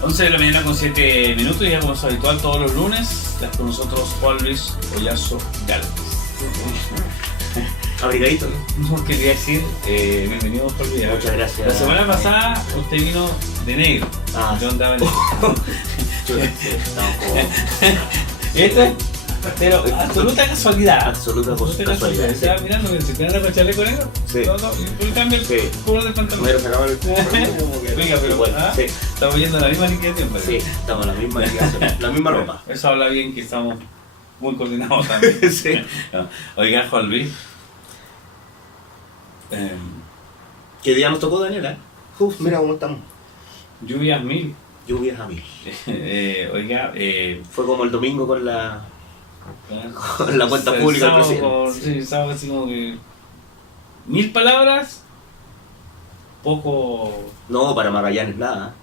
11 de la mañana con 7 minutos, ya como es habitual todos los lunes, está con nosotros Juan Luis Oyarzún Galvez. Abrigadito, ¿no? No quería decir, bienvenido Juan Luis. Muchas gracias. La semana pasada usted vino de negro. Yo andaba en ¿Esto? Pero absoluta casualidad. Absoluta casualidad. ¿Se va mirando que se te anda con chaleco negro? Sí. No, por cambio el color del pantalón. Primero sacaba el Venga, pero igual, sí. Estamos yendo a la misma línea de tiempo. Sí, estamos en la misma liquidación, la misma ropa. Eso habla bien que estamos muy coordinados también. Sí. No. Oiga, Juan Luis. ¿Qué día nos tocó, Daniela? Mira cómo estamos. Lluvias mil. Lluvias a mil. Oiga, fue como el domingo con la cuenta pública del presidente. Sí, sábado así como que 1000 palabras, poco. No, para Magallanes nada.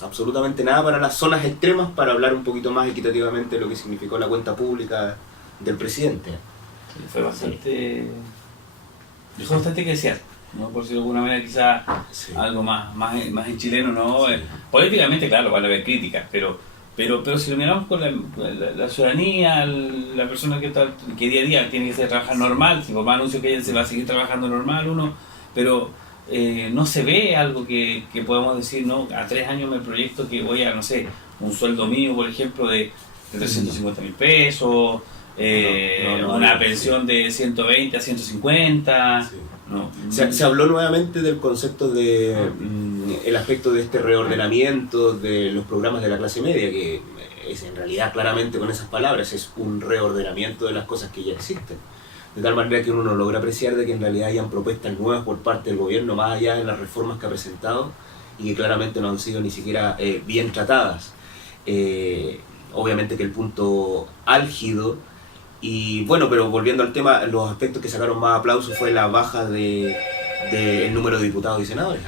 Absolutamente nada para las zonas extremas, para hablar un poquito más equitativamente de lo que significó la cuenta pública del presidente. Fue bastante. Dejó bastante que desear, ¿no? Por decirlo de alguna manera, quizás algo más en chileno, ¿no? Políticamente, claro, van a haber críticas, pero si lo miramos con la ciudadanía, la persona que día a día tiene que trabajar normal, si papá anuncia que ella se va a seguir trabajando normal, pero no se ve algo que podamos decir, no, a 3 años me proyecto que voy a, no sé, un sueldo mío, por ejemplo, de 350.000 pesos, una pensión de 120 a 150. Sí. No. Se habló nuevamente del concepto de el aspecto de este reordenamiento de los programas de la clase media, que es en realidad claramente con esas palabras es un reordenamiento de las cosas que ya existen, de tal manera que uno no logra apreciar de que en realidad hayan propuestas nuevas por parte del gobierno más allá de las reformas que ha presentado y que claramente no han sido ni siquiera bien tratadas. Obviamente que el punto álgido. Y bueno, pero volviendo al tema, los aspectos que sacaron más aplausos fue la baja del número de diputados y senadores,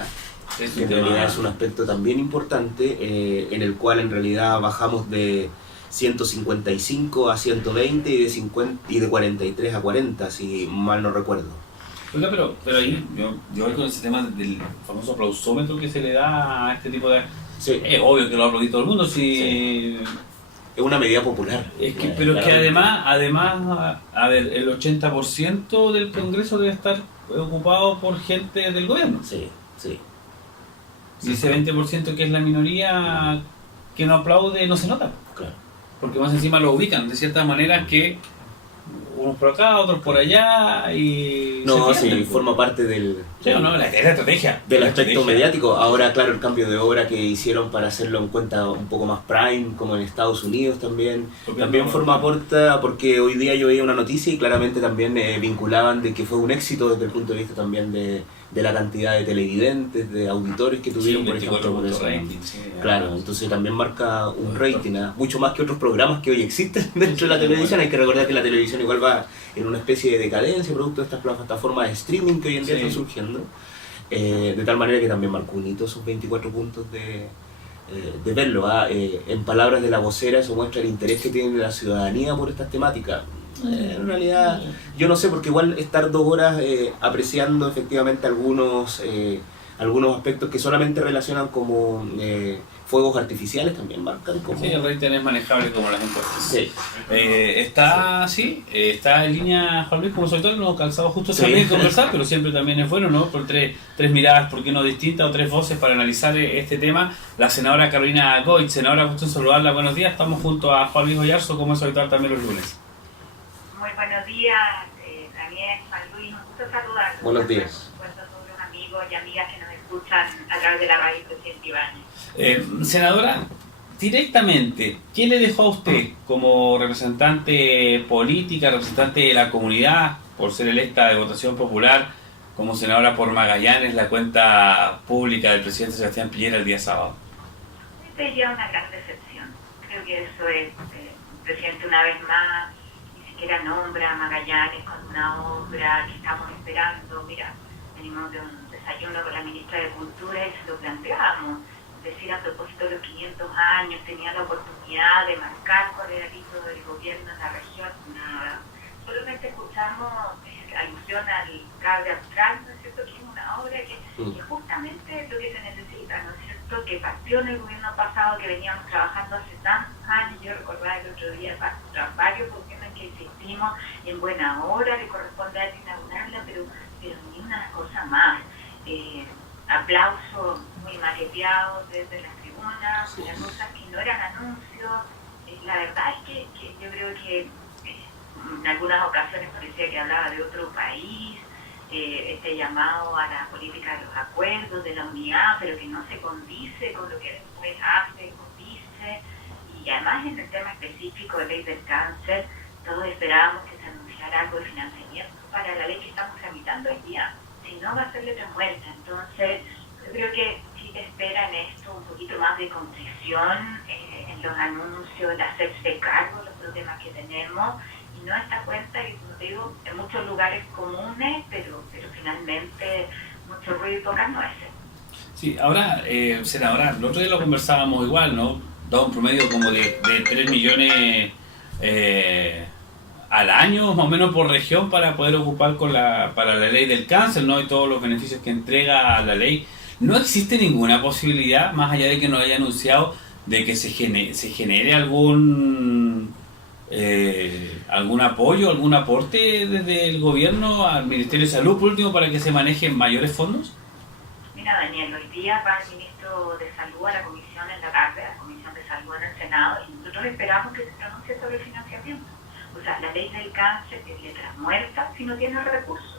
¿eh? Que en realidad es un aspecto también importante, en el cual en realidad bajamos de 155 a 120 y de 43 a 40, si mal no recuerdo. Oiga, pero ahí yo voy con ese tema del famoso aplausómetro que se le da a este tipo de... Sí. Es obvio que lo aplaudí todo el mundo, sí. Es una medida popular. Pero es que además, a ver, el 80% del Congreso debe estar ocupado por gente del gobierno. Sí. Y ese 20% que es la minoría que no aplaude no se nota. Claro. Porque más encima lo ubican de ciertas maneras que unos por acá, otros por allá y... No, sí, forma parte del... Sí, no, la estrategia. Del aspecto mediático. Ahora, claro, el cambio de obra que hicieron para hacerlo en cuenta un poco más prime, como en Estados Unidos también forma parte, porque hoy día yo veía una noticia y claramente también vinculaban de que fue un éxito desde el punto de vista también de la cantidad de televidentes, de auditores que tuvieron, por ejemplo, por eso. Claro, entonces también marca un rating, mucho más que otros programas que hoy existen dentro de la televisión. Hay que recordar que la televisión igual va en una especie de decadencia producto de estas plataformas de streaming que hoy en día están surgiendo, de tal manera que también marcó un hito esos 24 puntos de verlo. En palabras de la vocera, eso muestra el interés que tiene la ciudadanía por estas temáticas. En realidad, yo no sé, porque igual estar 2 horas apreciando efectivamente algunos aspectos que solamente relacionan como fuegos artificiales también marcan como... Sí, el rating es manejable como la gente. Sí. Está en línea Juan Luis, como soy todo, nos calzamos justo también conversar, pero siempre también es bueno, ¿no? Por tres miradas, ¿por qué no distintas, o 3 voces para analizar este tema? La senadora Carolina Goich. Senadora, gusto en saludarla, buenos días. Estamos junto a Juan Luis Oyarzún, como es habitual también los lunes. Muy buenos días, Daniel, Juan Luis, un gusto saludarlos. Buenos días. Por supuesto, todos los amigos y amigas que nos escuchan a través de la radio Presidente Ibáñez. Senadora, directamente, ¿qué le dejó a usted como representante política, representante de la comunidad, por ser electa de votación popular, como senadora por Magallanes, la cuenta pública del presidente Sebastián Piñera el día sábado? Me lleva una gran decepción. Creo que eso es, el presidente una vez más que era nombra a Magallanes con una obra que estamos esperando. Mira, venimos de un desayuno con la ministra de Cultura y se lo planteamos. Es decir, a propósito de los 500 años, tenía la oportunidad de marcar cuál era el hito del gobierno en la región. Nada. Solamente escuchamos alusión al cable astral, ¿no es cierto? Que es una obra que justamente es lo que se necesita, ¿no es cierto? proyecto que partió en el gobierno pasado, que veníamos trabajando hace tantos años. Yo recordaba el otro día varios gobiernos en que insistimos en buena hora, le corresponde a inaugurarla, pero ni una cosa más. Aplausos muy maqueteados desde las tribunas, cosas que no eran anuncios. La verdad es que yo creo que en algunas ocasiones parecía que hablaba de otro país, este llamado a la política de los acuerdos, de la unidad, pero que no se condice con lo que después hace, condice. Y además en el tema específico de ley del cáncer, todos esperábamos que se anunciara algo de financiamiento para la ley que estamos tramitando hoy día. Si no, va a ser letra muerta. Entonces, yo creo que Chile espera en esto un poquito más de concreción en los anuncios, de hacerse cargo de los problemas que tenemos, y no esta cuenta, y como te digo, en muchos lugares comunes, pero finalmente mucho ruido y pocas nueces. Sí, ahora, senadora, el otro día lo conversábamos igual, ¿no? Da un promedio como de 3 millones al año, más o menos por región, para poder ocupar para la ley del cáncer, ¿no? Y todos los beneficios que entrega la ley. ¿No existe ninguna posibilidad, más allá de que nos haya anunciado, de que se genere algún apoyo, algún aporte desde el gobierno al Ministerio de Salud, por último, para que se manejen mayores fondos? Mira, Daniel, hoy día va el ministro de Salud a la comisión en la tarde, a la Comisión de Salud en el Senado, y nosotros esperamos que se pronuncie sobre el financiamiento. O sea, la ley del cáncer es letra muerta si no tiene recursos.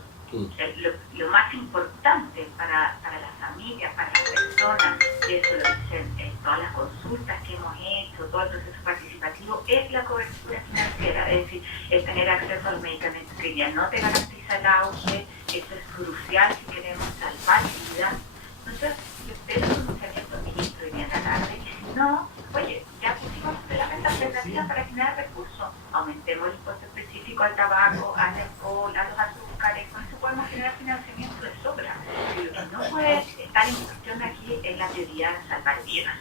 Lo más importante para las familias, para las personas, y eso lo dicen todas las consultas que hemos hecho, todo el proceso participativo, es la cobertura financiera, es decir, es tener acceso a los medicamentos que ya no te garantiza el auge. Eso es crucial si queremos salvar vidas. Entonces, yo espero el pronunciamiento del ministro hoy día en la tarde, y si no, oye, ya pusimos la mesa alternativa para generar recursos. Aumentemos el impuesto específico al tabaco, al alcohol, a los azúcares, con eso podemos generar financiamiento de sobra. Pero lo que no puede estar en cuestión aquí es la prioridad de salvar vidas.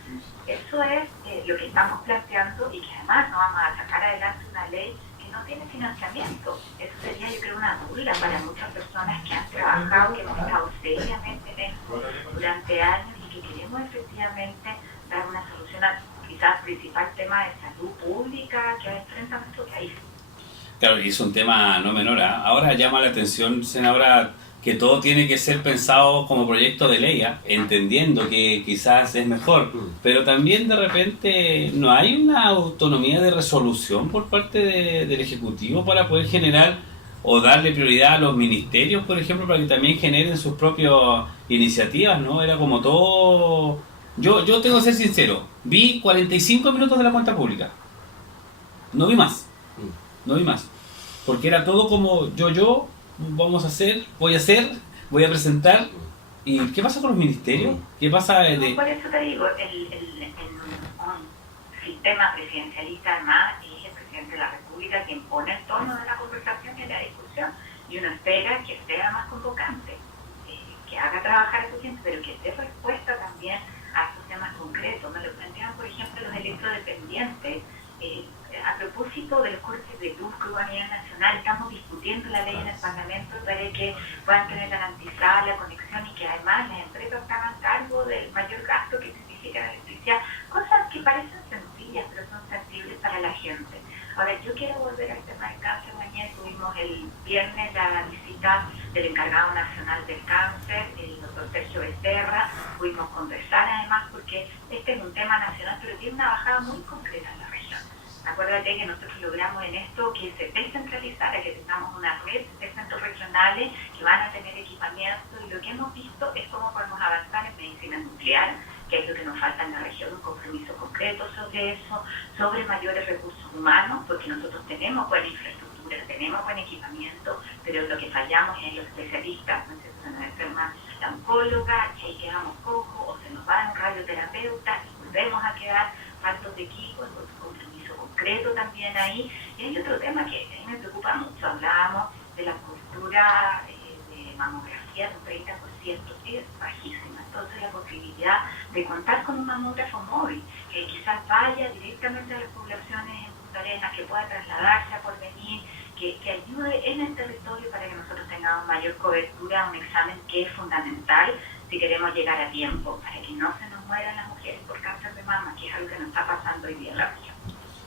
Eso es lo que estamos planteando, y que además no vamos a sacar adelante una ley que no tiene financiamiento. Eso sería, yo creo, una burla para muchas personas que han trabajado, que hemos estado seriamente en esto durante años y que queremos efectivamente dar una solución al quizás principal tema de salud pública que enfrenta nuestro país. Claro, y es un tema no menor, ¿eh? Ahora llama la atención, senadora, que todo tiene que ser pensado como proyecto de ley, ¿eh? Entendiendo que quizás es mejor, pero también de repente no hay una autonomía de resolución por parte del Ejecutivo para poder generar o darle prioridad a los ministerios, por ejemplo, para que también generen sus propias iniciativas, ¿no? Era como todo... Yo tengo que ser sincero, vi 45 minutos de la cuenta pública, no vi más, porque era todo como yo, vamos a hacer, voy a presentar. ¿Y qué pasa con los ministerios? ¿Qué pasa Por eso te digo, en un sistema presidencialista además es el presidente de la República quien pone el tono de la conversación y de la discusión, y uno espera que sea más convocante, que haga trabajar a su gente, pero que dé respuesta también a estos temas concretos. Me lo plantean, por ejemplo, los electrodependientes. A propósito de los cortes de luz que hubo a nivel nacional, estamos discutiendo la ley en el Parlamento para que puedan tener garantizada la conexión y que además las empresas se hagan cargo del mayor gasto que significa la electricidad. Cosas que parecen sencillas, pero son sensibles para la gente. Ahora, yo quiero volver al tema del cáncer. Mañana tuvimos el viernes la visita del encargado nacional del cáncer, el doctor Sergio Becerra. Pudimos conversar además porque este es un tema nacional, pero tiene una bajada muy concreta en la región. Acuérdate que nosotros logramos en esto que se descentralizara, que tengamos una red de centros regionales que van a tener equipamiento, y lo que hemos visto es cómo podemos avanzar en medicina nuclear, que es lo que nos falta en la región, un compromiso concreto sobre eso, sobre mayores recursos humanos, porque nosotros tenemos buena infraestructura, tenemos buen equipamiento, pero lo que fallamos es en los especialistas. Entonces se nos enferma la oncóloga, y ahí quedamos cojos, o se nos va un radioterapeuta y volvemos a quedar faltos de equipos, compromiso concreto también ahí. Y hay otro tema que a mí me preocupa mucho. Hablábamos de la cobertura de mamografía de un 30%, es bajísima. Entonces la posibilidad de contar con un mamógrafo móvil, que quizás vaya directamente a las poblaciones en Punta Arenas, que pueda trasladarse a Porvenir, que ayude en el territorio para que nosotros tengamos mayor cobertura, un examen que es fundamental si queremos llegar a tiempo, para que no se nos mueran las mujeres por cáncer de mama, que es algo que nos está pasando hoy día en la región.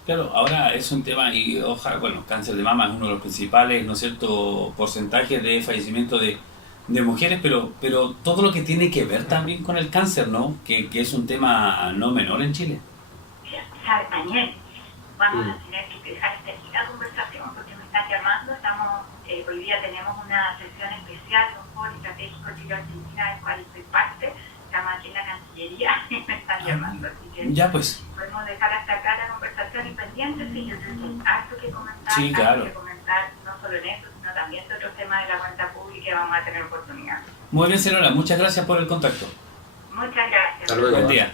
Claro, ahora es un tema y ojalá, bueno, cáncer de mama es uno de los principales, ¿no es cierto?, porcentajes de fallecimiento de mujeres, pero todo lo que tiene que ver también con el cáncer, ¿no?, que es un tema no menor en Chile. Mira, ¿sabes, Daniel? Vamos a tener que dejar esta linda conversación porque me están llamando. Hoy día tenemos una sesión especial de un foro estratégico Chile-Argentina del cual soy parte. Estamos aquí en la Cancillería y me están llamando. Así que ya pues. podemos dejar hasta acá la conversación y pendiente. Sí, yo creo que hay harto que comentar, Sí, claro. que comentar no solo en eso, sino también de otros temas de la cuenta pública que vamos a tener oportunidad. Muy bien, señora, muchas gracias por el contacto. Muchas gracias. Hasta luego. Buen día.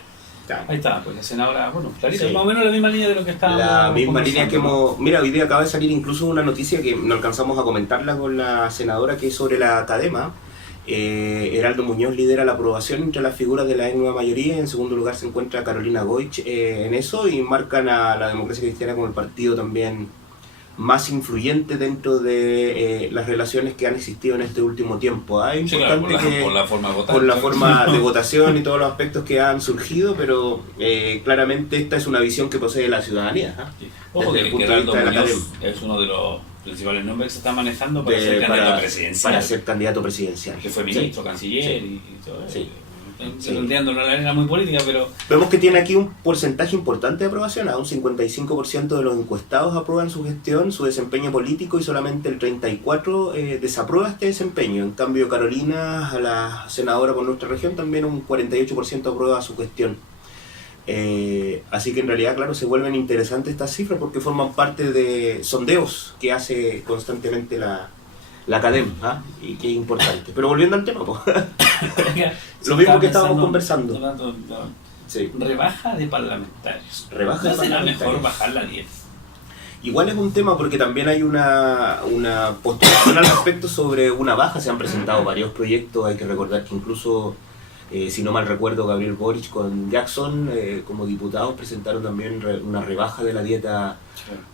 Claro. Ahí está, pues la senadora, bueno, clarita, Sí. más o menos la misma línea de lo que estábamos La misma línea que conversando. Mira, hoy día acaba de salir incluso una noticia que no alcanzamos a comentarla con la senadora, que es sobre la Cadema. Heraldo Muñoz lidera la aprobación entre las figuras de la nueva mayoría. En segundo lugar se encuentra Carolina Goich en eso, y marcan a la Democracia Cristiana como el partido también más influyente dentro de las relaciones que han existido en este último tiempo. Es Sí, claro, importante por la forma de votar. por la forma de votación y todos los aspectos que han surgido, pero claramente esta es una visión que posee la ciudadanía. Sí. Ojo Desde el que punto de Heraldo vista de la Muñoz es uno de los principales nombres que se está manejando para ser candidato presidencial. para ser candidato presidencial. Que fue ministro, canciller Sí. y todo eso. Sí. Se lo entiendo, no era muy política, pero Vemos que tiene aquí un porcentaje importante de aprobación, un 55% de los encuestados aprueban su gestión, su desempeño político, y solamente el 34% desaprueba este desempeño. En cambio, Carolina, a la senadora por nuestra región, también un 48% aprueba su gestión. Así que en realidad, claro, se vuelven interesantes estas cifras porque forman parte de sondeos que hace constantemente la Cadem, y que es importante. Pero volviendo al tema, pues. Lo mismo que estábamos conversando. Sí. Rebaja de parlamentarios. Rebaja ¿No de será parlamentarios. mejor bajar la 10? Igual es un tema porque también hay una postulación al respecto sobre una baja. Se han presentado varios proyectos. Hay que recordar que incluso, si no mal recuerdo, Gabriel Boric con Jackson como diputados presentaron también una rebaja de la dieta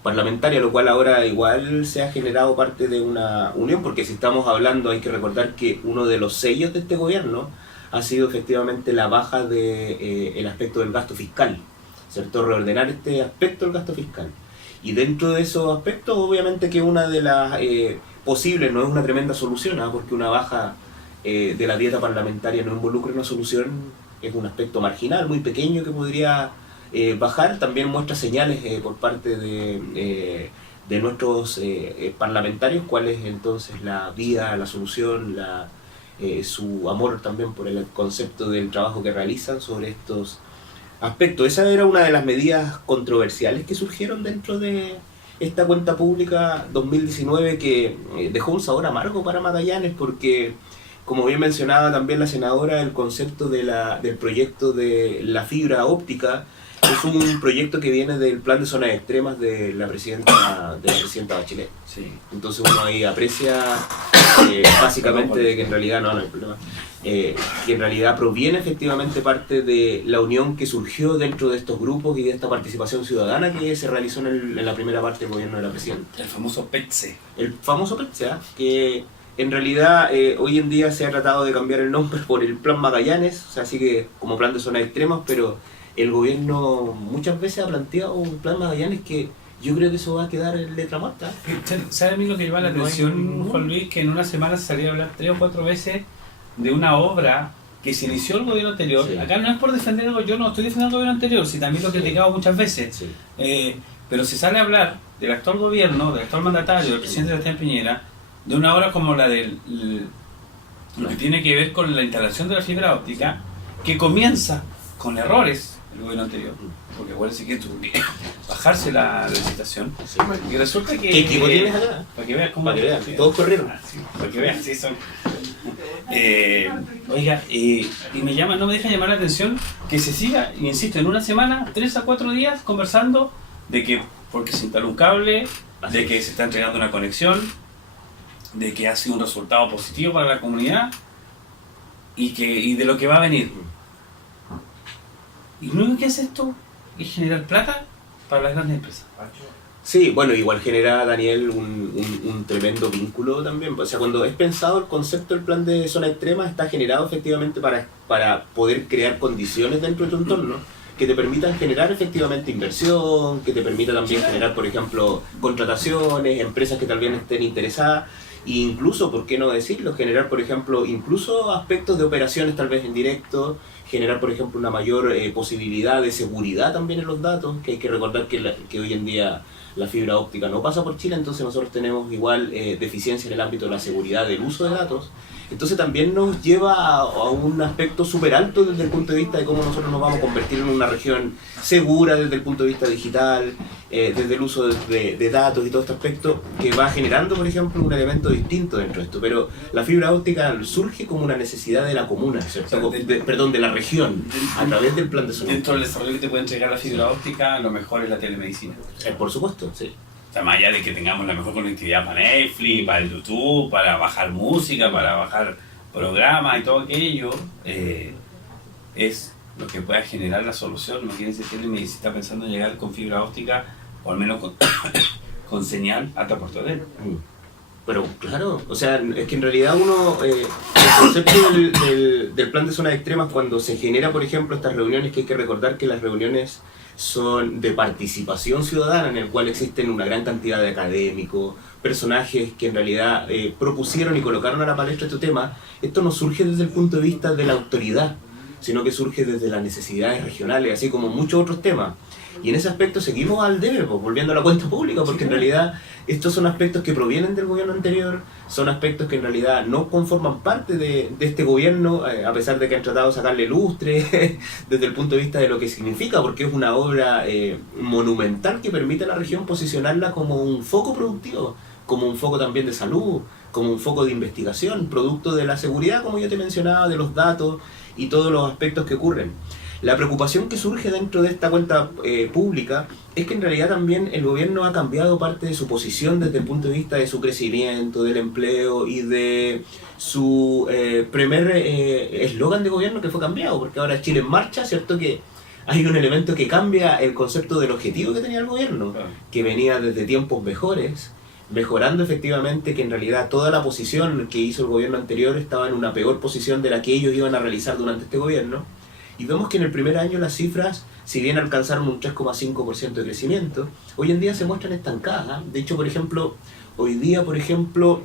parlamentaria, lo cual ahora igual se ha generado parte de una unión, porque si estamos hablando, hay que recordar que uno de los sellos de este gobierno ha sido efectivamente la baja de el aspecto del gasto fiscal, ¿cierto? Reordenar este aspecto del gasto fiscal. Y dentro de esos aspectos, obviamente que una de las posibles, no es una tremenda solución, porque una baja de la dieta parlamentaria no involucra una solución, es un aspecto marginal, muy pequeño que podría bajar. También muestra señales por parte de nuestros parlamentarios, cuál es entonces la vía, la solución, su amor también por el concepto del trabajo que realizan sobre estos aspectos. Esa era una de las medidas controversiales que surgieron dentro de esta cuenta pública 2019, que dejó un sabor amargo para Magallanes, porque, como bien mencionaba también la senadora, el concepto del proyecto de la fibra óptica es un proyecto que viene del plan de zonas extremas de la presidenta Bachelet. Sí. Entonces uno ahí aprecia básicamente de que en realidad no hay problema, que en realidad proviene efectivamente parte de la unión que surgió dentro de estos grupos y de esta participación ciudadana que se realizó en la primera parte del gobierno de la presidenta. El famoso PETSE. El famoso PETSE, que en realidad hoy en día se ha tratado de cambiar el nombre por el Plan Magallanes, o sea, así que como plan de zonas extremas, pero el gobierno muchas veces ha planteado un Plan Magallanes que yo creo que eso va a quedar en letra muerta. ¿Sabe a mí lo que llama la atención, Juan Luis? Que en una semana se salía a hablar 3 o 4 veces de una obra que se inició el gobierno anterior. Sí. Acá no es por defender algo, yo no estoy defendiendo el gobierno anterior, si también lo he criticado muchas veces. Sí. Pero se sale a hablar del actual gobierno, del actual mandatario, del presidente Sebastián Piñera, de una obra como la del lo que tiene que ver con la instalación de la fibra óptica, que comienza con errores el gobierno anterior, porque acuérdense que tuvo que bajarse la licitación, Sí. y resulta que... ¿Qué equipo tienes acá? Para que veas cómo... Para que vean, sí. todos corrieron. Sí, para que vean, sí son... Oiga, y me llama, no me deja llamar la atención que se siga, insisto, en una semana, 3 a 4 días conversando de que porque se instaló un cable, de que se está entregando una conexión, de que ha sido un resultado positivo para la comunidad y de lo que va a venir. Y lo único que hace esto es generar plata para las grandes empresas. Sí, bueno, igual genera, Daniel, un tremendo vínculo también. O sea, cuando es pensado el concepto del plan de zona extrema, está generado efectivamente para poder crear condiciones dentro de tu entorno que te permitan generar efectivamente inversión, que te permita también generar, por ejemplo, contrataciones, empresas que tal vez estén interesadas, e incluso, ¿por qué no decirlo?, generar, por ejemplo, incluso aspectos de operaciones tal vez en directo, generar, por ejemplo, una mayor posibilidad de seguridad también en los datos, que hay que recordar que hoy en día la fibra óptica no pasa por Chile, entonces nosotros tenemos igual deficiencia en el ámbito de la seguridad del uso de datos. Entonces también nos lleva a un aspecto súper alto desde el punto de vista de cómo nosotros nos vamos a convertir en una región segura desde el punto de vista digital, desde el uso de datos y todo este aspecto que va generando, por ejemplo, un elemento distinto dentro de esto. Pero la fibra óptica surge como una necesidad de la comuna, ¿cierto? De la región, a través del plan de salud. Dentro del desarrollo que te puede entregar la fibra óptica, lo mejor es la telemedicina. Por supuesto, sí. O sea, más allá de que tengamos la mejor conectividad para Netflix, para el YouTube, para bajar música, para bajar programas y todo aquello, es lo que pueda generar la solución. Imagínense que me está pensando en llegar con fibra óptica, o al menos con señal hasta Puerto Alegre. Pero claro, o sea, es que en realidad el concepto del plan de zonas extremas, cuando se genera, por ejemplo, estas reuniones, que hay que recordar que las reuniones son de participación ciudadana, en el cual existen una gran cantidad de académicos, personajes que en realidad propusieron y colocaron a la palestra este tema. Esto no surge desde el punto de vista de la autoridad, sino que surge desde las necesidades regionales, así como muchos otros temas. Y en ese aspecto seguimos al debe, pues, volviendo a la cuenta pública, porque en realidad estos son aspectos que provienen del gobierno anterior, son aspectos que en realidad no conforman parte de este gobierno, a pesar de que han tratado de sacarle lustre desde el punto de vista de lo que significa, porque es una obra monumental que permite a la región posicionarla como un foco productivo, como un foco también de salud, como un foco de investigación, producto de la seguridad, como yo te mencionaba, de los datos y todos los aspectos que ocurren. La preocupación que surge dentro de esta cuenta pública es que en realidad también el gobierno ha cambiado parte de su posición desde el punto de vista de su crecimiento, del empleo y de su primer eslogan de gobierno, que fue cambiado, porque ahora Chile en marcha, ¿cierto? Que hay un elemento que cambia el concepto del objetivo que tenía el gobierno, que venía desde tiempos mejores, mejorando efectivamente que en realidad toda la posición que hizo el gobierno anterior estaba en una peor posición de la que ellos iban a realizar durante este gobierno. Y vemos que en el primer año las cifras, si bien alcanzaron un 3,5% de crecimiento, hoy en día se muestran estancadas. De hecho, por ejemplo, hoy día,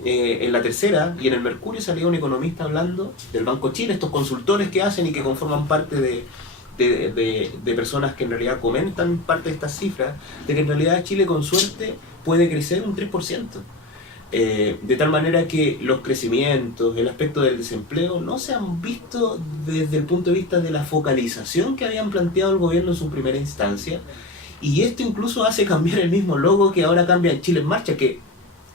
en la Tercera y en el Mercurio salió un economista hablando del Banco Chile, estos consultores que hacen y que conforman parte de personas que en realidad comentan parte de estas cifras, de que en realidad Chile con suerte puede crecer un 3%. De tal manera que los crecimientos, el aspecto del desempleo no se han visto desde el punto de vista de la focalización que habían planteado el gobierno en su primera instancia, y esto incluso hace cambiar el mismo logo que ahora cambia en Chile en Marcha, que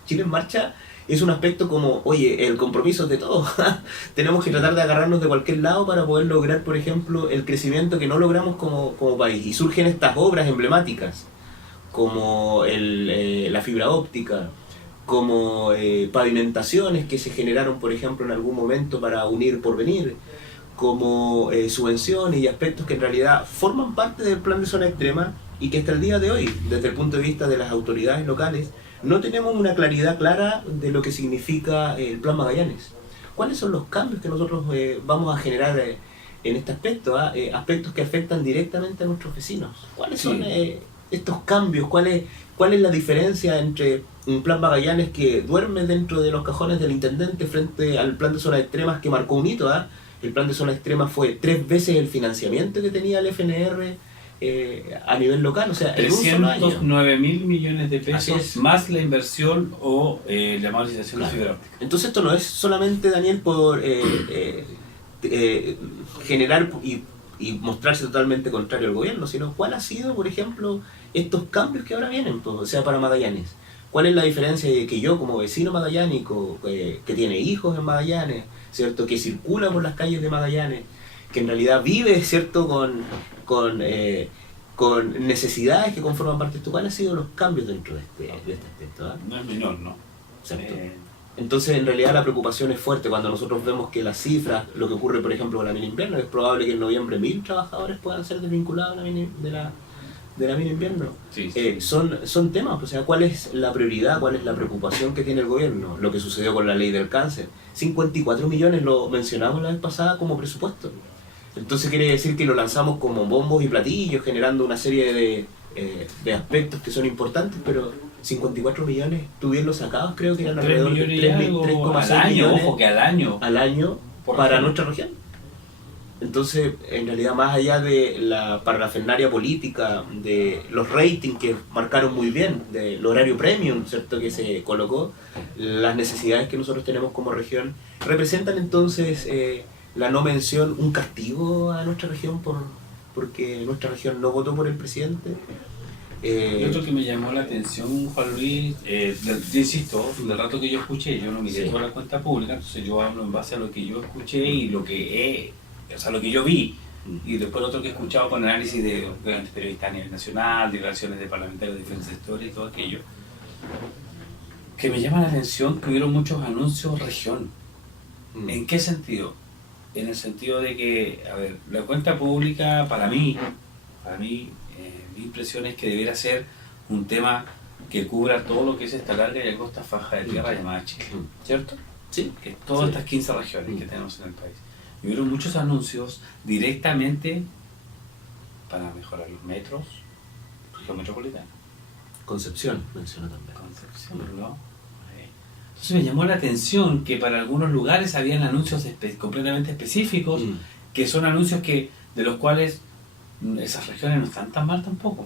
Chile en Marcha es un aspecto como, oye, el compromiso es de todos. Tenemos que tratar de agarrarnos de cualquier lado para poder lograr, por ejemplo, el crecimiento que no logramos como país, y surgen estas obras emblemáticas como la fibra óptica, como pavimentaciones que se generaron, por ejemplo, en algún momento para unir Porvenir, como subvenciones y aspectos que en realidad forman parte del plan de zona extrema y que hasta el día de hoy, desde el punto de vista de las autoridades locales, no tenemos una claridad clara de lo que significa el Plan Magallanes. ¿Cuáles son los cambios que nosotros vamos a generar en este aspecto? Aspectos que afectan directamente a nuestros vecinos. ¿Cuáles son estos cambios? ¿Cuál es la diferencia entre un Plan Magallanes que duerme dentro de los cajones del intendente frente al plan de zonas extremas que marcó un hito? El plan de zonas extremas fue 3 veces el financiamiento que tenía el FNR a nivel local, o sea, en un solo año. 309.000 millones de pesos más la inversión o la modernización de fibra óptica. Entonces esto no es solamente, Daniel, por generar y mostrarse totalmente contrario al gobierno, sino cuál ha sido, por ejemplo, estos cambios que ahora vienen, pues, o sea, para Magallanes. ¿Cuál es la diferencia de que yo, como vecino magallánico, que tiene hijos en Magallanes, ¿cierto?, que circula por las calles de Magallanes, que en realidad vive, ¿cierto?, con necesidades que conforman parte de esto? ¿Cuáles han sido los cambios dentro de este aspecto? No es menor, ¿no? Exacto. Entonces, en realidad, la preocupación es fuerte cuando nosotros vemos que las cifras, lo que ocurre, por ejemplo, con la mini invierno, es probable que en noviembre 1.000 trabajadores puedan ser desvinculados de de la mina invierno. Sí, sí. Son temas, o sea, ¿cuál es la prioridad, cuál es la preocupación que tiene el gobierno? Lo que sucedió con la ley del cáncer. 54 millones lo mencionamos la vez pasada como presupuesto. Entonces quiere decir que lo lanzamos como bombos y platillos, generando una serie de aspectos que son importantes, pero 54 millones, tú bien los sacados, creo que eran 3 alrededor de millones y algo 3,6 al año, millones ojo que al año para región. nuestra región. Entonces, en realidad, más allá de la parafernalia política, de los ratings que marcaron muy bien, del horario premium, ¿cierto?, que se colocó, las necesidades que nosotros tenemos como región, representan entonces la no mención, un castigo a nuestra región porque nuestra región no votó por el presidente. Y otro que me llamó la atención, Juan Luis, yo insisto, del rato que yo escuché, yo no miré toda la cuenta pública, entonces yo hablo en base a lo que yo escuché y lo que lo que yo vi, y después lo otro que he escuchado con análisis de periodistas a nivel nacional, declaraciones de parlamentarios de diferentes sectores y todo aquello, que me llama la atención que hubieron muchos anuncios región. ¿En qué sentido? En el sentido de que, a ver, la cuenta pública para mí, mi impresión es que debiera ser un tema que cubra todo lo que es esta larga y angosta faja de tierra llamada Chile, ¿cierto? Sí. Que todas estas 15 regiones que tenemos en el país. Y hubieron muchos anuncios directamente para mejorar los metros, región metropolitana. Concepción, mencionó también. Concepción, ¿no? Entonces me llamó la atención que para algunos lugares habían anuncios completamente específicos, que son anuncios de los cuales esas regiones no están tan mal tampoco,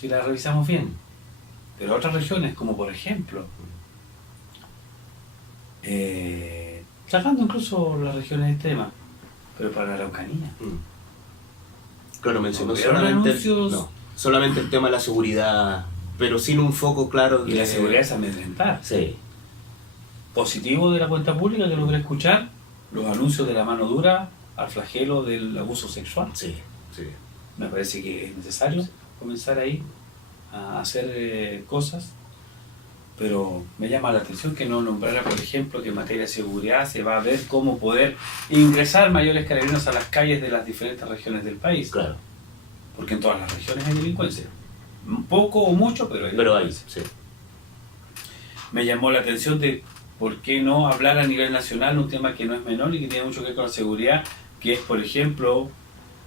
si las revisamos bien. Pero otras regiones, como por ejemplo, sacando incluso las regiones extremas, pero para la Araucanía. Claro, mencionó no, solamente el tema de la seguridad, pero sin un foco claro. Y la seguridad es amedrentar. Sí. Positivo de la cuenta pública que logré escuchar, los anuncios de la mano dura al flagelo del abuso sexual. Sí, sí. Me parece que es necesario comenzar ahí a hacer cosas, pero me llama la atención que no nombrara, por ejemplo, que en materia de seguridad se va a ver cómo poder ingresar mayores carabineros a las calles de las diferentes regiones del país. Claro. Porque en todas las regiones hay delincuencia. Poco o mucho, pero hay delincuencia. Sí. Me llamó la atención de por qué no hablar a nivel nacional un tema que no es menor y que tiene mucho que ver con la seguridad, que es, por ejemplo,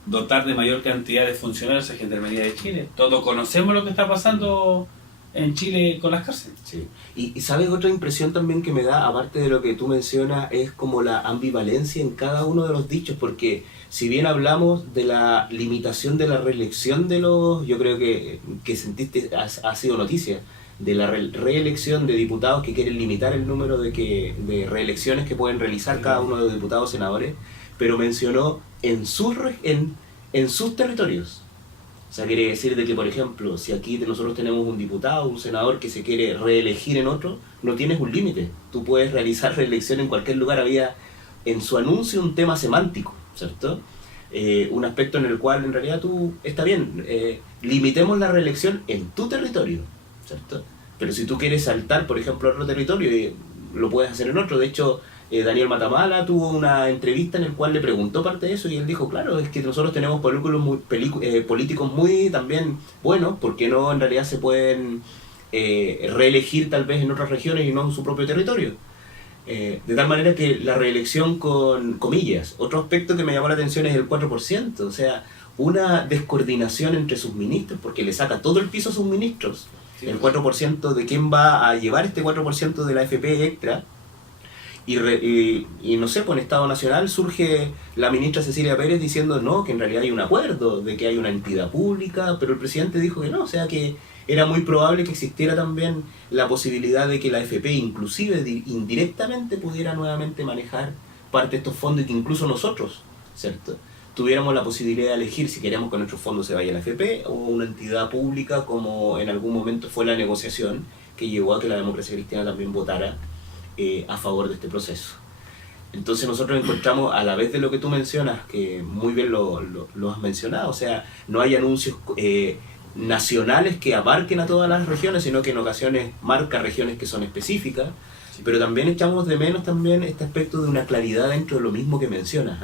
dotar de mayor cantidad de funcionarios a Gendarmería de Chile. Todos conocemos lo que está pasando en Chile con las cárceles. Sí. Y ¿sabes? Otra impresión también que me da, aparte de lo que tú mencionas, es como la ambivalencia en cada uno de los dichos, porque si bien hablamos de la limitación de la reelección de los, yo creo que sentiste, ha sido noticia, de la reelección de diputados que quieren limitar el número de reelecciones que pueden realizar cada uno de los diputados senadores, pero mencionó en sus territorios. O sea, quiere decir de que, por ejemplo, si aquí nosotros tenemos un diputado, un senador que se quiere reelegir en otro, no tienes un límite. Tú puedes realizar reelección en cualquier lugar. Había en su anuncio un tema semántico, ¿cierto? Un aspecto en el cual en realidad está bien, limitemos la reelección en tu territorio, ¿cierto? Pero si tú quieres saltar, por ejemplo, a otro territorio, lo puedes hacer en otro. De hecho, Daniel Matamala tuvo una entrevista en la cual le preguntó parte de eso y él dijo, claro, es que nosotros tenemos políticos muy también buenos, porque no en realidad se pueden reelegir tal vez en otras regiones y no en su propio territorio. De tal manera que la reelección con comillas. Otro aspecto que me llamó la atención es el 4%, o sea, una descoordinación entre sus ministros, porque le saca todo el piso a sus ministros. Sí, el 4% de quién va a llevar este 4% de la AFP extra. Y no sé, pues en Estado Nacional surge la ministra Cecilia Pérez diciendo no, que en realidad hay un acuerdo, de que hay una entidad pública, pero el presidente dijo que no, o sea que era muy probable que existiera también la posibilidad de que la AFP inclusive indirectamente pudiera nuevamente manejar parte de estos fondos y que incluso nosotros, ¿cierto?, tuviéramos la posibilidad de elegir si queremos que nuestros fondos se vaya a la AFP o una entidad pública, como en algún momento fue la negociación que llevó a que la democracia cristiana también votara a favor de este proceso. Entonces nosotros encontramos, a la vez de lo que tú mencionas, que muy bien lo has mencionado, o sea, no hay anuncios nacionales que abarquen a todas las regiones, sino que en ocasiones marca regiones que son específicas, sí. Pero también echamos de menos también este aspecto de una claridad dentro de lo mismo que mencionas,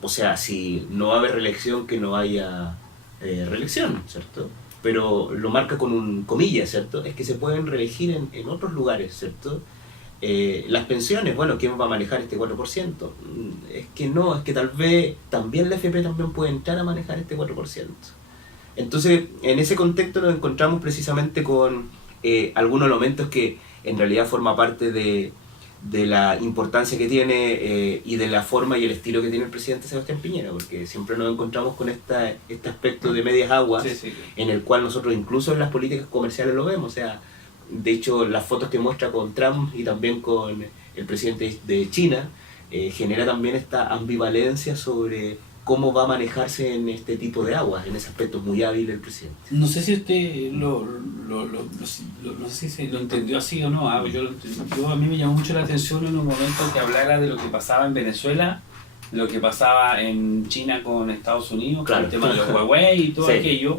o sea, si no va a haber reelección, que no haya reelección, ¿cierto? Pero lo marca con un comillas, ¿cierto? Es que se pueden reelegir en otros lugares, ¿cierto? Las pensiones, bueno, ¿quién va a manejar este 4%? Es que no, es que tal vez también la FP también puede entrar a manejar este 4%. Entonces, en ese contexto nos encontramos precisamente con algunos elementos que en realidad forma parte de la importancia que tiene y de la forma y el estilo que tiene el presidente Sebastián Piñera, porque siempre nos encontramos con este aspecto de medias aguas, en el cual nosotros incluso en las políticas comerciales lo vemos. O sea, de hecho las fotos que muestra con Trump y también con el presidente de China genera también esta ambivalencia sobre cómo va a manejarse en este tipo de aguas. En ese aspecto es muy hábil el presidente. No sé si usted no sé si lo entendió así o no. A mí me llamó mucho la atención en un momento que hablara de lo que pasaba en Venezuela, lo que pasaba en China con Estados Unidos, claro, con el tema de los Huawei y todo sí. Aquello.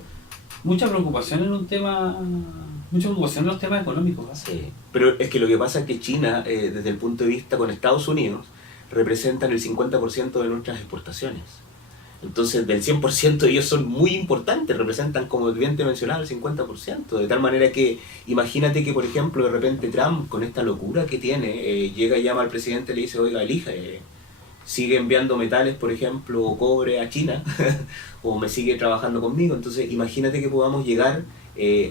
Mucha preocupación en los temas económicos, ¿no? Sí, pero es que lo que pasa es que China, desde el punto de vista con Estados Unidos, representan el 50% de nuestras exportaciones. Entonces, del 100% ellos son muy importantes, representan, como bien te mencionaba, el 50%. De tal manera que, imagínate que, por ejemplo, de repente Trump, con esta locura que tiene, llega y llama al presidente y le dice, oiga, elija, sigue enviando metales, por ejemplo, o cobre a China, o me sigue trabajando conmigo. Entonces, imagínate que podamos llegar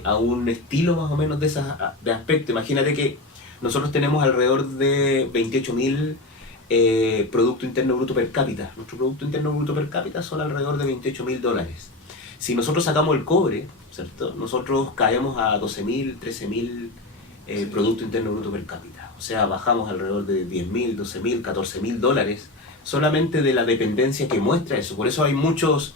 a un estilo más o menos de aspecto. Imagínate que nosotros tenemos alrededor de 28.000 Producto Interno Bruto per cápita. Nuestro Producto Interno Bruto per cápita son alrededor de $28.000. Si nosotros sacamos el cobre, ¿cierto? Nosotros caemos a 12.000, 13.000 Producto Interno Bruto per cápita. O sea, bajamos alrededor de 10.000, 12.000, $14.000 solamente de la dependencia que muestra eso. Por eso hay muchos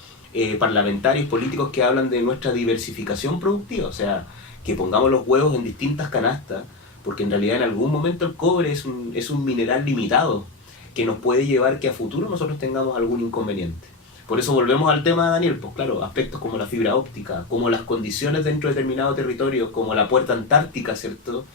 parlamentarios políticos que hablan de nuestra diversificación productiva. O sea, que pongamos los huevos en distintas canastas, porque en realidad en algún momento el cobre es un mineral limitado que nos puede llevar que a futuro nosotros tengamos algún inconveniente. Por eso volvemos al tema, Daniel, pues claro, aspectos como la fibra óptica, como las condiciones dentro de determinados territorios, como la puerta antártica, ¿cierto?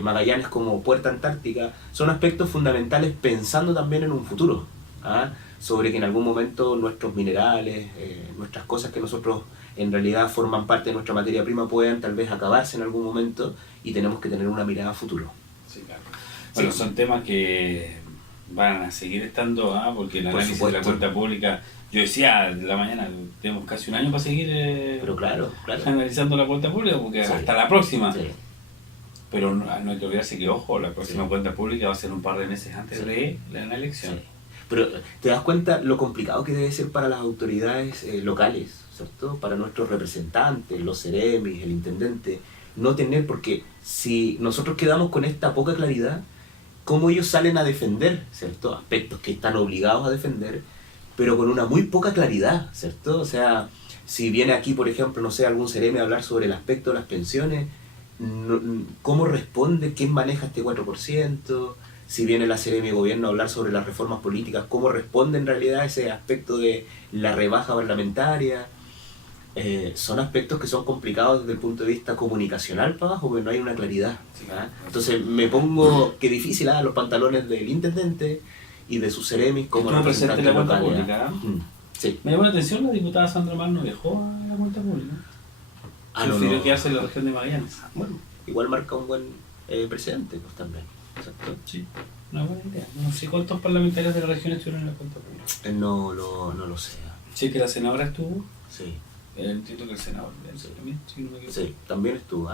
Magallanes como puerta antártica, son aspectos fundamentales pensando también en un futuro, ¿ah? Sobre que en algún momento nuestros minerales, nuestras cosas que nosotros en realidad forman parte de nuestra materia prima puedan tal vez acabarse en algún momento y tenemos que tener una mirada a futuro. Sí, claro. Bueno, sí. Son temas que van a seguir estando, porque el análisis de la cuenta pública, yo decía de la mañana, tenemos casi un año para seguir pero claro. analizando la cuenta pública, porque sí. Hasta la próxima. Sí. Pero no hay que olvidarse que, ojo, la próxima sí. Cuenta pública va a ser un par de meses antes sí. De la elección. Sí. Pero te das cuenta lo complicado que debe ser para las autoridades locales, ¿cierto? Para nuestros representantes, los seremis, el intendente, no tener, porque si nosotros quedamos con esta poca claridad, ¿cómo ellos salen a defender, ¿cierto? Aspectos que están obligados a defender, pero con una muy poca claridad, ¿cierto? O sea, si viene aquí, por ejemplo, no sé, algún seremi a hablar sobre el aspecto de las pensiones, ¿cómo responde? ¿Quién maneja este 4%? Si viene la Seremi de Gobierno a hablar sobre las reformas políticas, ¿cómo responde en realidad ese aspecto de la rebaja parlamentaria? Son aspectos que son complicados desde el punto de vista comunicacional para abajo, porque no hay una claridad. ¿Ah? Entonces me pongo, qué difícil, los pantalones del intendente y de sus seremis como representantes de la cuenta pública. Sí. Me llamó la atención, la diputada Sandra Mar no viajó a la cuenta pública. Prefirió quedarse en la región de Magallanes. Bueno, igual marca un buen precedente, pues también. Exacto. Sí, una buena idea. No sé cuántos parlamentarios de la región estuvieron en la cuenta pública. No lo sé. Sí, que la senadora estuvo. Sí. Entiendo que el senador también, sí, también estuvo.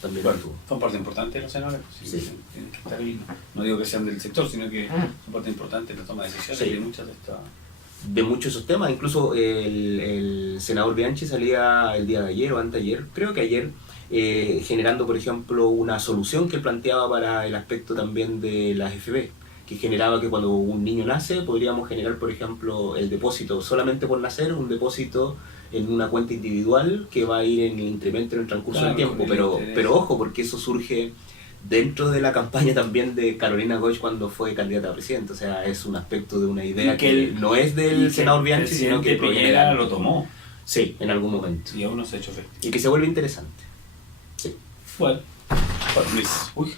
También estuvo. Son parte importante de los senadores. Sí. Tienen que estar ahí. No digo que sean del sector, sino que son parte importante de la toma de decisiones sí. de muchas de estas. De muchos de esos temas, incluso el senador Bianchi salía el día de ayer o anteayer, creo que ayer, generando, por ejemplo, una solución que él planteaba para el aspecto también de las FP, que generaba que cuando un niño nace podríamos generar, por ejemplo, el depósito solamente por nacer, un depósito en una cuenta individual que va a ir en el incremento en el transcurso del tiempo, pero ojo, porque eso surge dentro de la campaña también de Carolina Goich cuando fue candidata a presidente. O sea, es un aspecto de una idea que no es del senador Bianchi, sino que Piñera lo tomó. Sí, en algún momento. Y aún no se ha hecho efectivo. Y que se vuelve interesante. Sí. Bueno, Luis. Uy.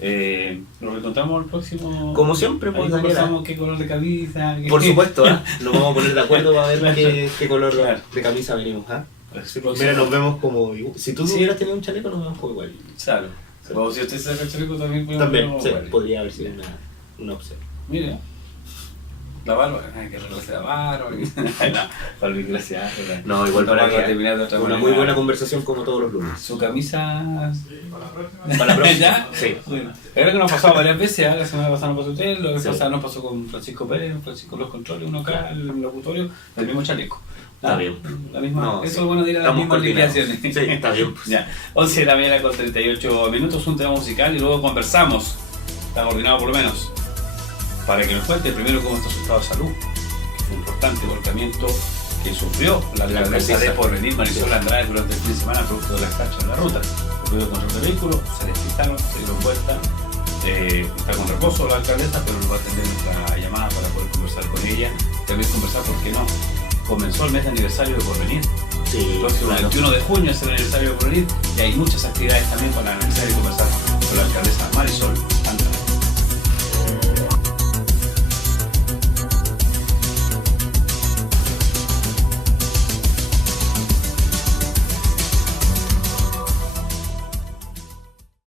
Nos encontramos el próximo. Como siempre, pues, ahí Daniela. conversamos qué color de camisa. Por supuesto, ¿ah? Nos vamos a poner de acuerdo para ver Claro. qué color Claro. de camisa venimos, ¿ah? Sí, Mira, nos vemos como... Si tú hubieras tenido un chaleco, nos vemos como igual. Claro. O si usted se saca el chaleco también podemos También, vernos sí, iguales. podría haber sido una opción. Mira. La barba, hay que arreglarse la barba. Para que gracias. No, igual para que terminar de otra una manera. muy buena conversación como todos los lunes. Su camisa. Para la próxima. ¿Ya? Sí. Bueno, creo que nos ha pasado varias veces, la semana pasada nos pasó usted, la vez Sí. pasada nos pasó con Francisco Pérez, Francisco Los Controles, uno acá, el locutorio, el mismo chaleco. Está bien. La misma, No, eso sí. es bueno de ir a las Estamos mismas coordinados. limpiaciones. Sí, está bien. Pues. Ya, 11 de la mañana con 38 minutos, un tema musical y luego conversamos. Está coordinado por lo menos. Para que nos cuente primero cómo está su estado de salud, que fue un importante volcamiento que sufrió la alcaldesa de Porvenir, Marisol Andrade, durante el fin de semana, producto de las cachas en la ruta. Ocurrió con control de vehículos, se despistaron, se dieron vuelta. Está con reposo la alcaldesa, pero nos va a atender nuestra llamada para poder conversar con ella. También conversar, ¿por qué no? Comenzó el mes de aniversario de Porvenir. Sí, El próximo claro. 21 de junio es el aniversario de Porvenir y hay muchas actividades también para analizar y conversar con la alcaldesa Marisol Andrade.